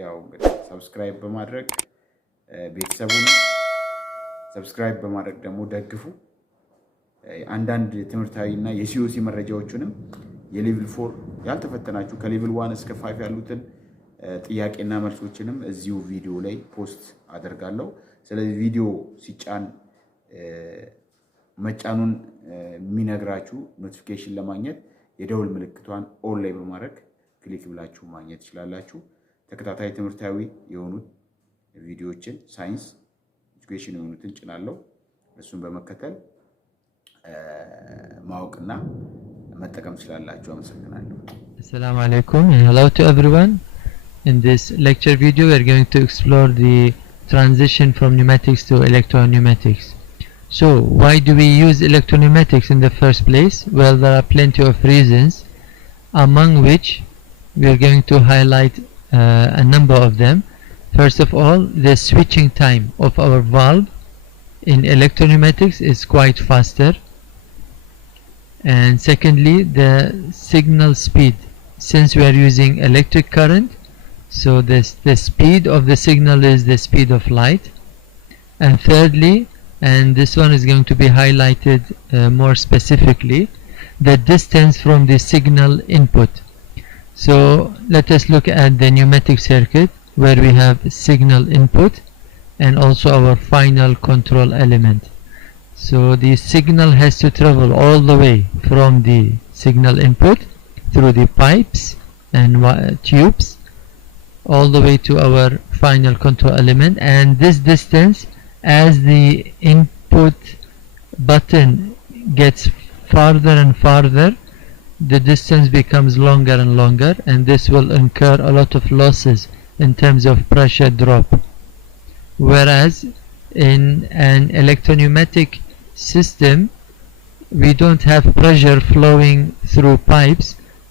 ያው እንግዲህ ሰብስክራይብ በማድረግ ቤተሰቡን ሰብስክራይብ በማድረግ ደግሞ ደግፉ። አንዳንድ ትምህርታዊና የሲኦሲ መረጃዎችንም የሌቭል 4 ያልተፈተናችሁ ከሌቭል 1 እስከ 5 ያሉትን ጥያቄና መልሶችንም እዚሁ ቪዲዮ ላይ ፖስት አደርጋለሁ። ስለዚህ ቪዲዮ ሲጫን መጫኑን የሚነግራችሁ ኖቲፊኬሽን ለማግኘት የደውል ምልክቷን ኦን ላይ በማድረግ ክሊክ ብላችሁ ማግኘት ትችላላችሁ። ተከታታይ ትምህርታዊ የሆኑት ቪዲዮዎችን ሳይንስ ኤጁኬሽን የሆኑትን ጭናለሁ። እሱን በመከተል ማወቅና መጠቀም ትችላላችሁ። አመሰግናለሁ። Assalamu alaikum and hello to everyone. In this lecture video we are going to explore the transition from pneumatics to electro-pneumatics. So why do we use electro-pneumatics in the first place? Well, there are plenty of reasons, among which we are going to highlight a number of them. First of all, the switching time of our valve in electro-pneumatics is quite faster. And secondly, the signal speed. Since we are using electric current, so the speed of the signal is the speed of light. And thirdly, and this one is going to be highlighted more specifically, the distance from the signal input. So let us look at the pneumatic circuit where we have signal input and also our final control element. So the signal has to travel all the way from the signal input through the pipes and tubes all the way to our final control element, and this distance, as the input button gets farther and farther, the distance becomes longer and longer, and this will incur a lot of losses in terms of pressure drop. Whereas in an electro-pneumatic system we don't have pressure flowing through pipes,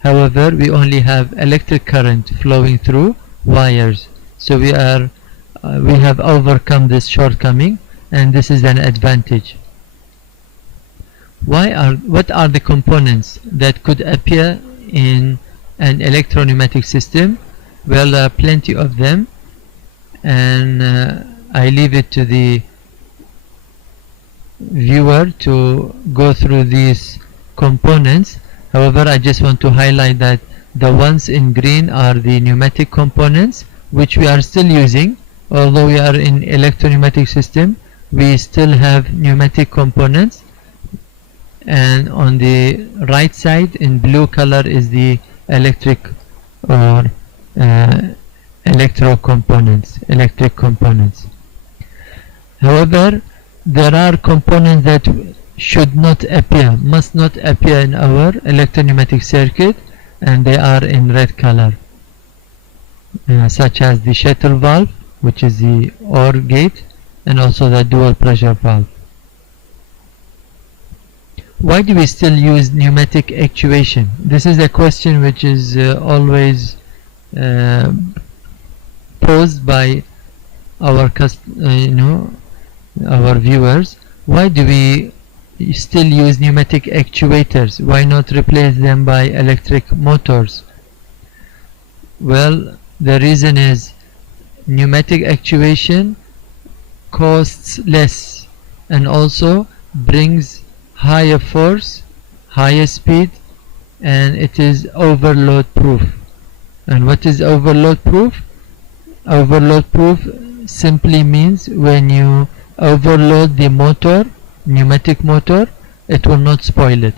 however we only have electric current flowing through wires. So we have overcome this shortcoming, and this is an advantage. What are the components that could appear in an electro-pneumatic system? Well, there are plenty of them, and I leave it to the viewer to go through these components. However, I just want to highlight that the ones in green are the pneumatic components, which we are still using. Although we are in electro-pneumatic system, we still have pneumatic components. And on the right side in blue color is the electric or electric components. However, there are components that must not appear in our electro-pneumatic circuit, and they are in red color, such as the shuttle valve, which is the OR gate, and also the dual pressure valve. Why do we still use pneumatic actuation? This is a question which is always posed by our our viewers. Why do we still use pneumatic actuators? Why not replace them by electric motors? Well, the reason is pneumatic actuation costs less and also brings higher force, higher speed, and it is overload proof. And what is overload proof? Overload proof simply means when you overload the motor, pneumatic motor, it will not spoil it.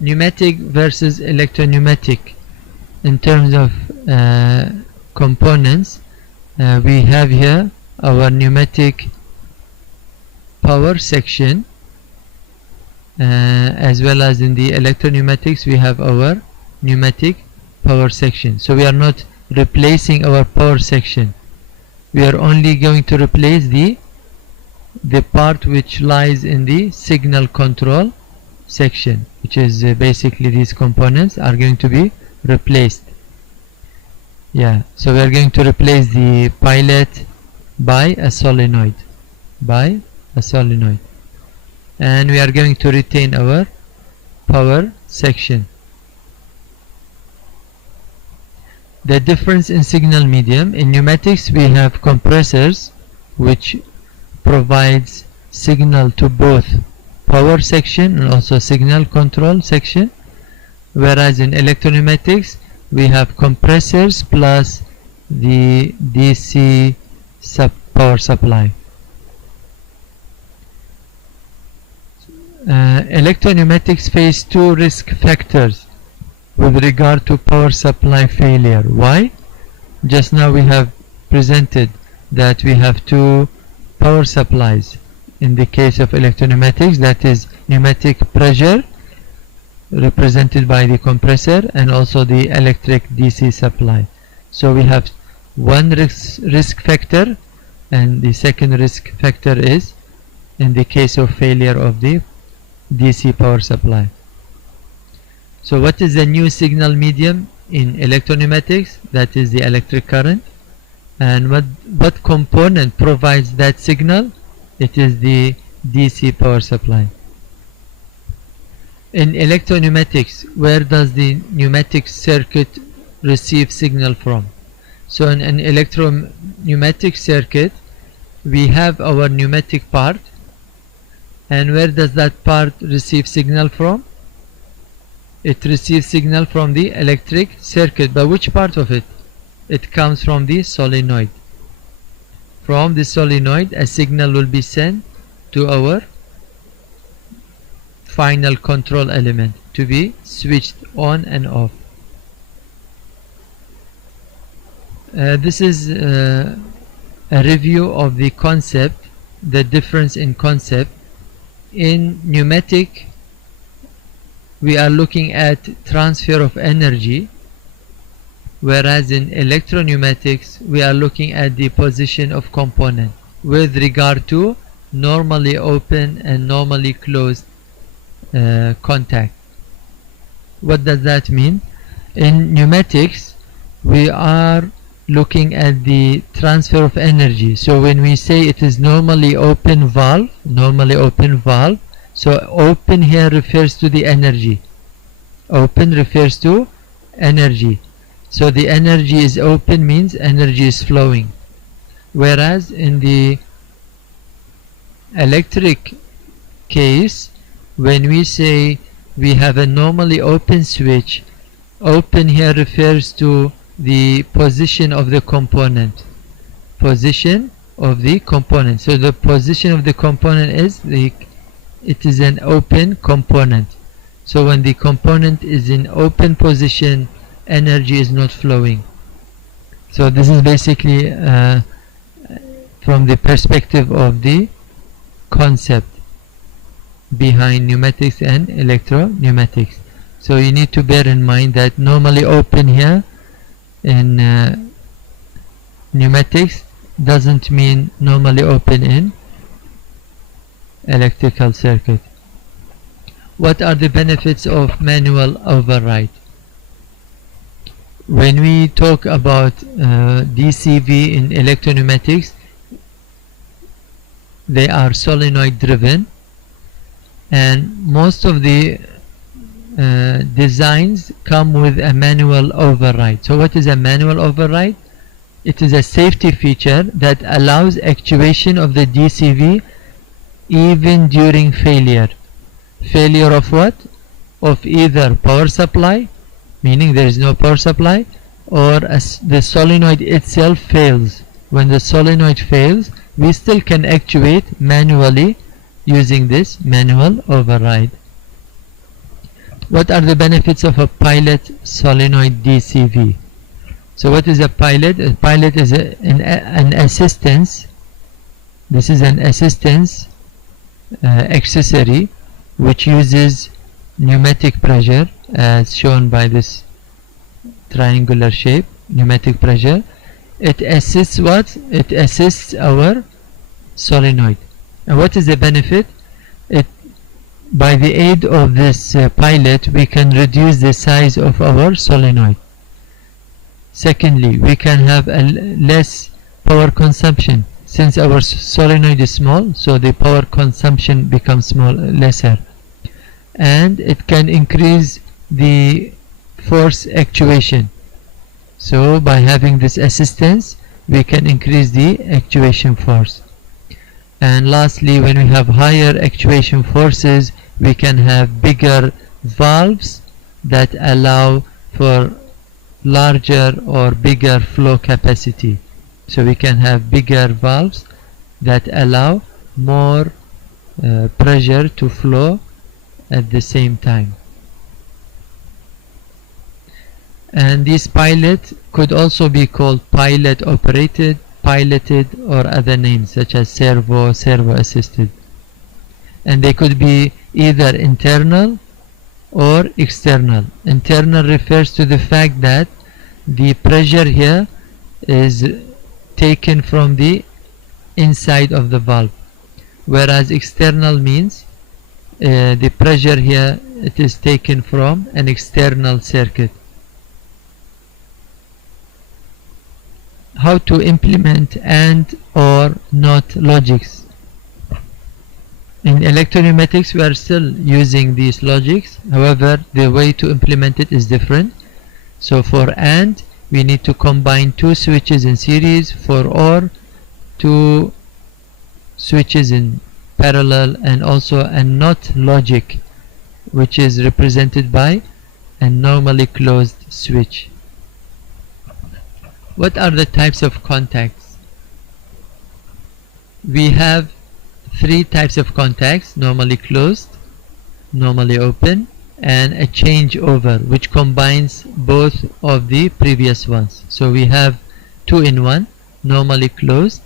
Pneumatic versus electro-pneumatic. In terms of components, we have here our pneumatic power section, as well as in the electro-pneumatics we have our pneumatic power section. So we are not replacing our power section, we are only going to replace the part which lies in the signal control section, which is basically these components are going to be replaced. So we are going to replace the pilot by a solenoid, and we are going to retain our power section. The difference in signal medium: in pneumatics we have compressors which provides signal to both power section and also signal control section, whereas in electropneumatics we have compressors plus the DC power supply. Electropneumatics face two risk factors with regard to power supply failure. Why? Just now we have presented that we have two power supplies in the case of electropneumatics, that is pneumatic pressure represented by the compressor and also the electric DC supply. So we have one risk factor, and the second risk factor is in the case of failure of the DC power supply. So what is the new signal medium in electropneumatics? That is the electric current. And what component provides that signal? It is the DC power supply. In electropneumatics, where does the pneumatic circuit receive signal from? So in an electropneumatic circuit, we have our pneumatic part, and where does that part receive signal from? It receives signal from the electric circuit. But which part of it? It comes from the solenoid. From the solenoid, a signal will be sent to our final control element to be switched on and off. This is a review of the concept, the difference in concept. In pneumatic, we are looking at transfer of energy, whereas in electropneumatics we are looking at the position of component with regard to normally open and normally closed contact. What does that mean? In pneumatics we are looking at the transfer of energy. So when we say it is normally open valve, so open here refers to the energy. Open refers to energy. So the energy is open means energy is flowing. Whereas in the electric case, when we say we have a normally open switch, open here refers to the position of the component. Position of the component. So the position of the component is it is an open component. So when the component is in open position, energy is not flowing. So this is basically from the perspective of the concept behind pneumatics and electropneumatics. So you need to bear in mind that normally open here in pneumatics doesn't mean normally open in electrical circuit. What are the benefits of manual override? When we talk about DCV in electropneumatics, they are solenoid driven, and most of the designs come with a manual override. So what is a manual override? It is a safety feature that allows actuation of the DCV even during failure. Failure of what? Of either power supply, meaning there is no power supply, or the solenoid itself fails. When the solenoid fails, we still can actuate manually using this manual override. What are the benefits of a pilot solenoid DCV? So what is a pilot? A pilot is an assistance. This is an assistance accessory which uses pneumatic pressure as shown by this triangular shape, pneumatic pressure. It assists what? It assists our solenoid. And what is the benefit? By the aid of this pilot, we can reduce the size of our solenoid. Secondly, we can have a less power consumption. Since our solenoid is small, so the power consumption becomes lesser. And it can increase the force actuation. So by having this assistance, we can increase the actuation force. And lastly, when we have higher actuation forces, we can have bigger valves that allow for larger or bigger flow capacity. So we can have bigger valves that allow more pressure to flow at the same time. And this pilot could also be called pilot operated, piloted, or other names such as servo, servo assisted. And they could be either internal or external. Internal refers to the fact that the pressure here is taken from the inside of the valve, whereas external means the pressure here, it is taken from an external circuit. How to implement and or not logics. In electropneumatics we are still using these logics, however the way to implement it is different. So for AND we need to combine two switches in series, for OR two switches in parallel, and also a NOT logic, which is represented by a normally closed switch. What are the types of contacts? We have three types of contacts: normally closed, normally open, and a changeover, which combines both of the previous ones. So we have 2-in-1, normally closed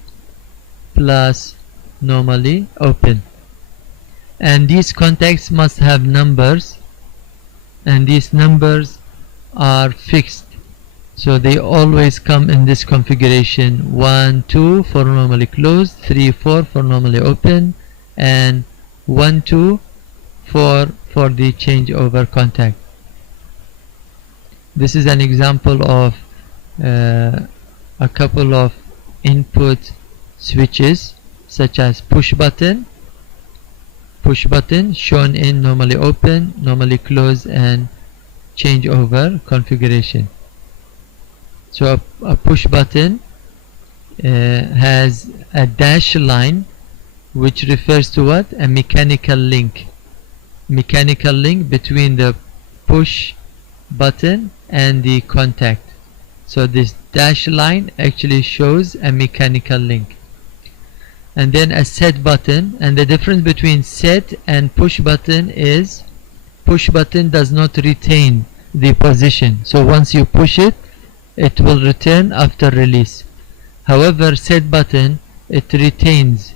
plus normally open. And these contacts must have numbers, and these numbers are fixed. So they always come in this configuration: 1, 2 for normally closed, 3, 4 for normally open, and 1, 2, 4 for the changeover contact. This is an example of a couple of input switches, such as push button shown in normally open, normally closed, and changeover configuration. So a push button has a dash line, which refers to what? A mechanical link between the push button and the contact. So this dash line actually shows a mechanical link. And then a set button, and the difference between set and push button is push button does not retain the position. So once you push it, it will return after release. However, set button, it maintains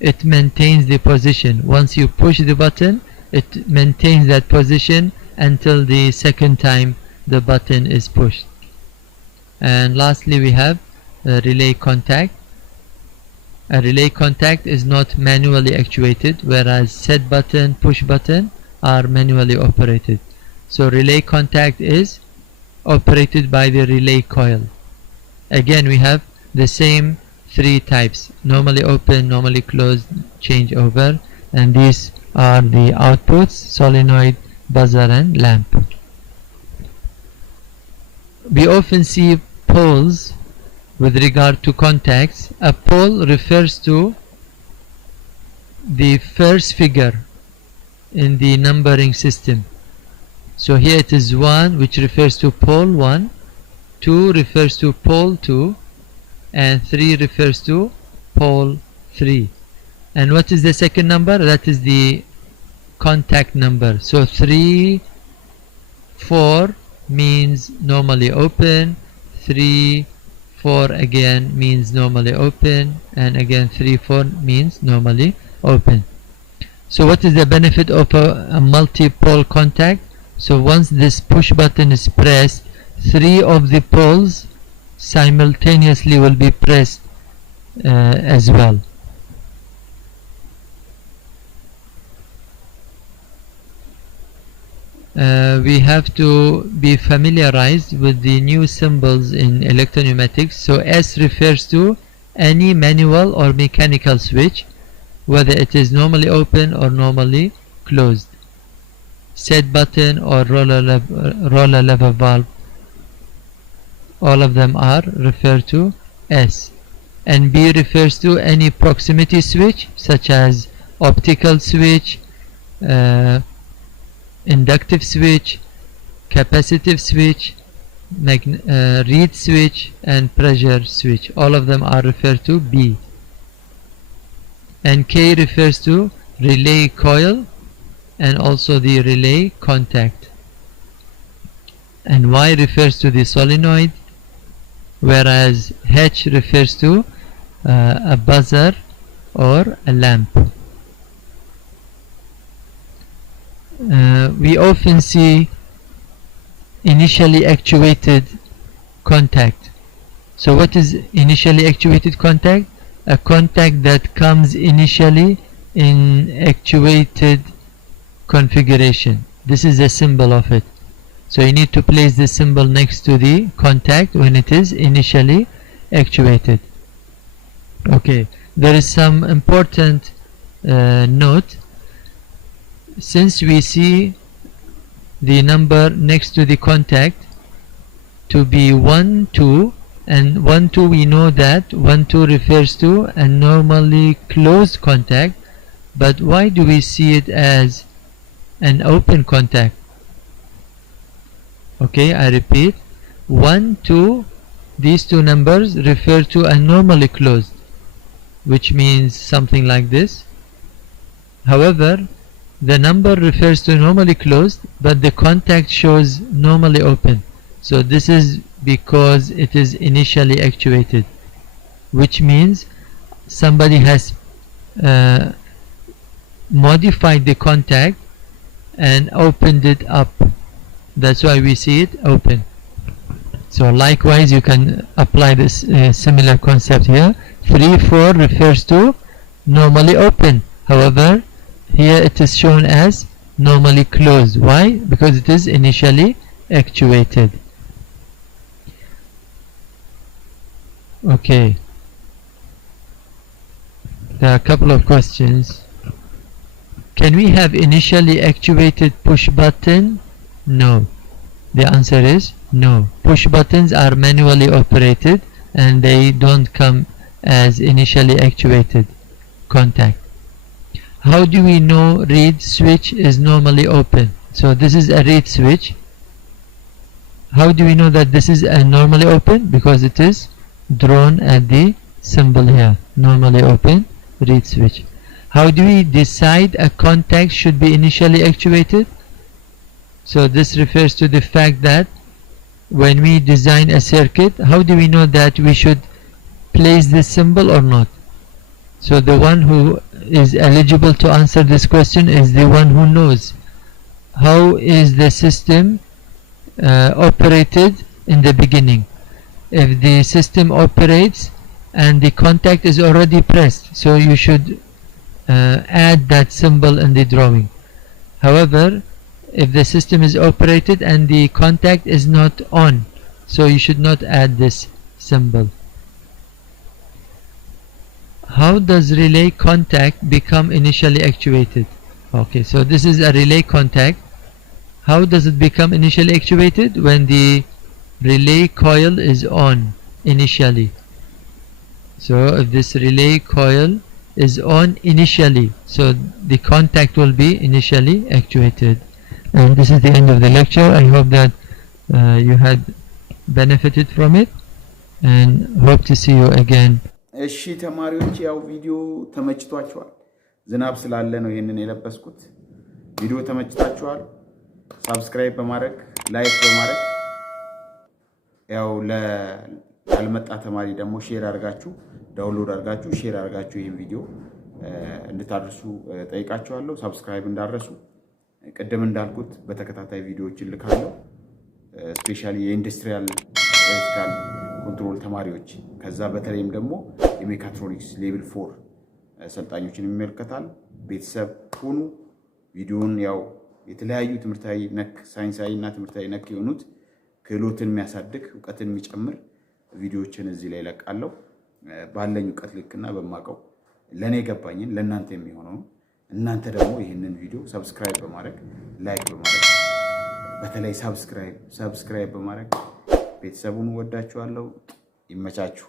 the position. Once you push the button, it maintains that position until the second time the button is pushed. And lastly, we have a relay contact. A relay contact is not manually actuated, whereas set button, push button are manually operated. So relay contact is operated by the relay coil. Again, we have the same three types: normally open, normally closed, changeover, and these are the outputs: solenoid, buzzer, and lamp. We often see poles with regard to contacts. A pole refers to the first figure in the numbering system. So here it is 1, which refers to pole 1, 2 refers to pole 2, and 3 refers to pole 3. And what is the second number? That is the contact number. So 3, 4 means normally open, 3, 4 again means normally open, and again 3, 4 means normally open. So what is the benefit of a multi-pole contact? So once this push button is pressed, 3 of the poles simultaneously will be pressed as well. We have to be familiarized with the new symbols in electropneumatics. So S refers to any manual or mechanical switch, whether it is normally open or normally closed. Set button or roller lever valve. all of them are referred to S. And B refers to any proximity switch such as optical switch, inductive switch, capacitive switch, reed switch, and pressure switch. All of them are referred to B. And K refers to relay coil and also the relay contact. And Y refers to the solenoid, whereas H refers to a buzzer or a lamp. We often see initially actuated contact. So what is initially actuated contact? A contact that comes initially in actuated configuration. This is a symbol of it. So you need to place this symbol next to the contact when it is initially actuated. Okay, there is some important note. Since we see the number next to the contact to be 1, 2, and 1, 2, we know that 1, 2 refers to a normally closed contact, but why do we see it as an open contact? Okay, I repeat, 1, 2, these two numbers refer to a normally closed, which means something like this. However, the number refers to normally closed, but the contact shows normally open. So this is because it is initially actuated, which means somebody has modified the contact and opened it up. That's why we see it open. So likewise you can apply this similar concept here. 3, 4 refers to normally open. However, here it is shown as normally closed. Why? Because it is initially actuated. Okay. There are a couple of questions. Can we have initially actuated push button? No. The answer is no. Push buttons are manually operated and they don't come as initially actuated contact. How do we know reed switch is normally open? So this is a reed switch. How do we know that this is a normally open? Because it is drawn at the symbol here. Normally open reed switch. How do we decide a contact should be initially actuated? So this refers to the fact that when we design a circuit, how do we know that we should place this symbol or not? So the one who is eligible to answer this question is the one who knows how is the system operated in the beginning. If the system operates and the contact is already pressed, so you should add that symbol in the drawing. However, if the system is operated and the contact is not on, so you should not add this symbol. How does relay contact become initially actuated? Okay, so this is a relay contact. How does it become initially actuated? When the relay coil is on initially. So if this relay coil is on initially, so the contact will be initially actuated. And this is the end of the lecture. I hope that you had benefited from it and hope to see you again. እሺ ተማሪዎች ያው ቪዲዮ ተመችቷችኋል? ዝናብ ስላለ ነው ይሄንን የለበስኩት። ቪዲዮ ተመችቷችኋል? ሰብስክራይብ በማድረግ ላይክ በማድረግ ያው ለአልመጣ ተማሪ ደግሞ ሼር አድርጋችሁ ዳውንሎድ አድርጋችሁ ሼር አድርጋችሁ ይሄን ቪዲዮ እንድታደርሱ ጠይቃችኋለሁ። ሰብስክራይብ እንዳደረሱ ቀደም እንዳልኩት በተከታታይ ቪዲዮዎችን ልካለሁ። ስፔሻሊ የኢንዱስትሪያል ኤሌክትሪካል ኮንትሮል ተማሪዎች ከዛ በተለይም ደግሞ የሜካትሮኒክስ ሌቭል 4 ሰልጣኞችን የሚመለከታል። ቤተሰብ ሁኑ። ቪዲዮውን ያው የተለያዩ ትምህርታዊ ነክ ሳይንሳዊና ትምህርታዊ ነክ የሆኑት ክህሎትን የሚያሳድግ ዕውቀትን የሚጨምር ቪዲዮዎችን እዚህ ላይ ለቃለሁ። ባለኝ ዕውቀት ልክና በማቀው ለኔ ገባኝን ለእናንተ የሚሆነው እናንተ ደግሞ ይሄንን ቪዲዮ ሰብስክራይብ በማድረግ ላይክ በማድረግ በተለይ ሰብስክራይብ በማድረግ ቤተሰቡን ወዳችኋለሁ። ይመቻችሁ።